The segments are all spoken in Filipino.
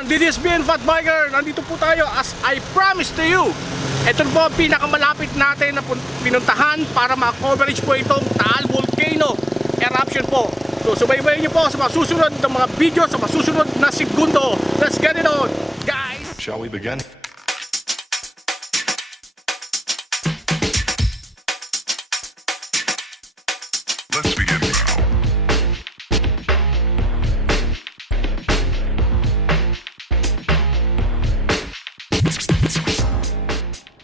everyone, this is VNfatBIKER. Nandito po tayo as I promised to you. Ito po ang pinakamalapit natin na pinuntahan para ma-coverage po itong TAAL Volcano Eruption po. So subaybayin niyo po sa mga susunod na mga video, sa mga susunod na segundo. Let's get it on, guys! Shall we begin? Let's begin now.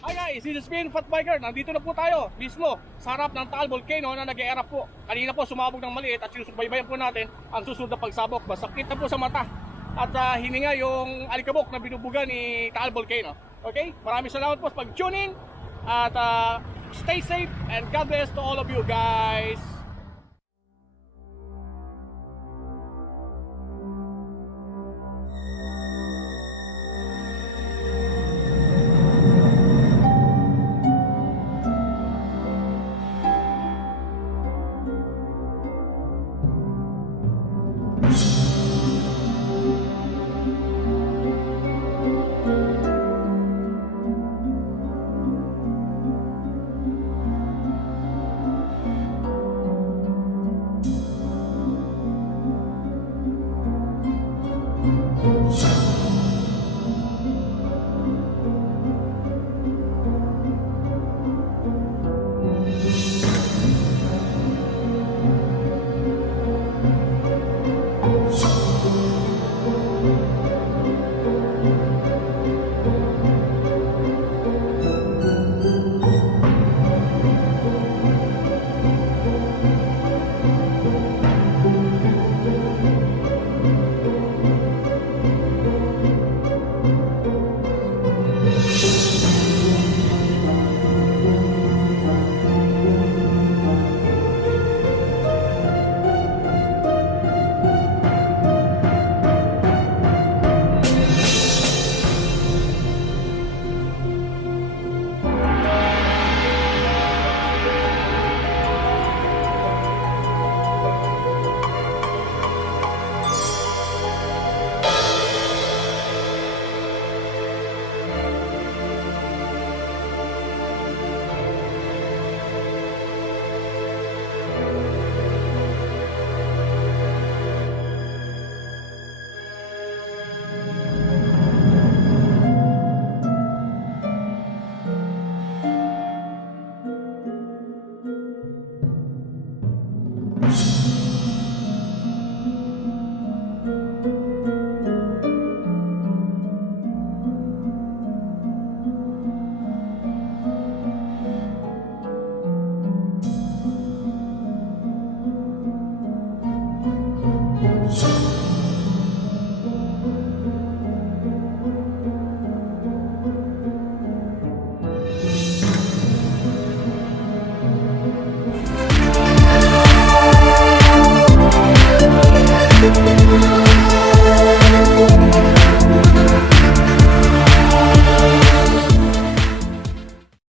Hi guys, this is VNfatBIKER. Nandito na po tayo mismo sa harap ng TAAL Volcano na nag-e-erupt po. Kanina po sumabog ng maliit at sinusubaybayan po natin ang susunod na pagsabog. Masakit na po sa mata at hininga yung alikabok na binubugan ni TAAL Volcano. Okay? Maraming salamat po sa pag-tune in at stay safe and God bless to all of you guys.